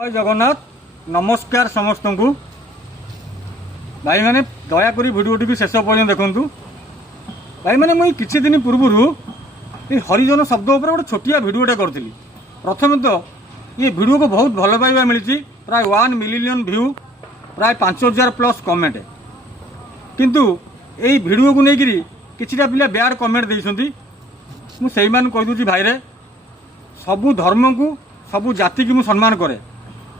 जय जगन्नाथ। नमस्कार समस्त को भाई मैंने दयाकोरी भिडियोटी भी शेष पर्यटन देखूँ। भाई मैंने मुझे किसी दिन पूर्वर ये हरिजन शब्द उपर गोटे छोटिया भिडियोटे करी। प्रथम तो ये भिडियो को बहुत भल पाइबा मिली, प्राय 1 मिलियन व्यू, प्राय 5000 प्लस कमेंट। किंतु यही भिडियो को लेकर किछिटा पिला बैड कमेंट देइछंती। मु सेई मान कहि दूची भाई रे, सबु धर्म को सबु जाति की मु सम्मान करे।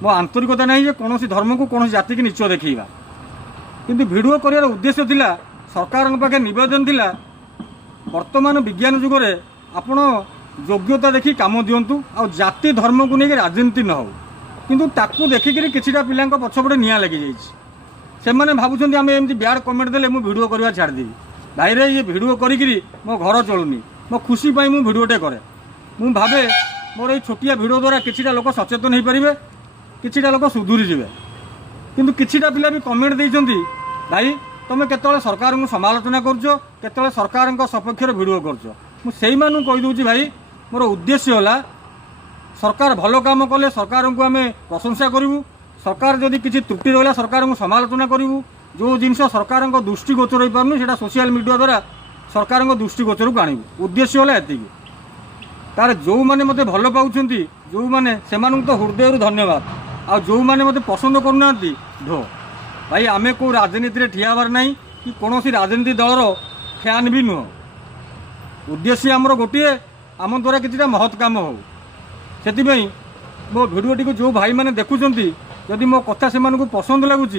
मो आंतरिकता नहीं जे कौन धर्म को कौन जाति की नीच देखा, किंतु भिडियो कर उद्देश्य थिला सरकार पाखे नवेदन थिला वर्तमान विज्ञान जुगरे आपण योग्यता देखी काम दिंतु आ जाति धर्म को लेकर राजनीति न हो। किंतु ताकू देखिक किछिटा पिला पछपटे निया लगी से भावुं आम एमती बैड कमेंट देले मु भिडियो करवा छाड़देवी। भाई रे ये भिडियो करी मो घर चलुनी, मो खुशी पाई मु भिडियोटे करे। मु भावे मोर ये छोटिया भिडियो द्वारा किछिटा लोक सचेतन हो पारे, किछिटा लोक सुधुरी जाए। किंतु किछिटा पिला भी कमेंट देइछंती भाई तुम केतले सरकार को समालोचना करछ, केतले सरकार सपक्ष भिडियो करछ। मु सेई मानु कहि दूची भाई मोर उद्देश्य होला सरकार भलो काम कले सरकार को आम प्रशंसा करूँ, सरकार जदि किसी त्रुटि रहा सरकार को समालोचना करूँ। जो जिनस सरकार दृष्टिगोचर हो पारनु सेटा सोशल मीडिया द्वारा सरकार दृष्टिगोचर को आणबू। उद्देश्य होला एतिकी। तार जो मैंने मते भल पाँच जो मैंने से तो हृदय धन्यवाद। आ जो मैंने मते पसंद करूना ढो भाई आमे को राजनीति ठियाबार ना कि कौन राजनीति दलर फैन भी नुह। उद्देश्य आमर गोटे आम द्वारा किछिटा महत् काम हो। से मो भिडियोटी को जो भाई मैंने देखुं जदि मो कथा से पसंद लगुच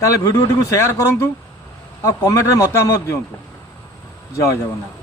ताले भिडियोटी को शेयर करूँ आ कमेंट रे मतामत दिंतु। जय जगन्नाथ।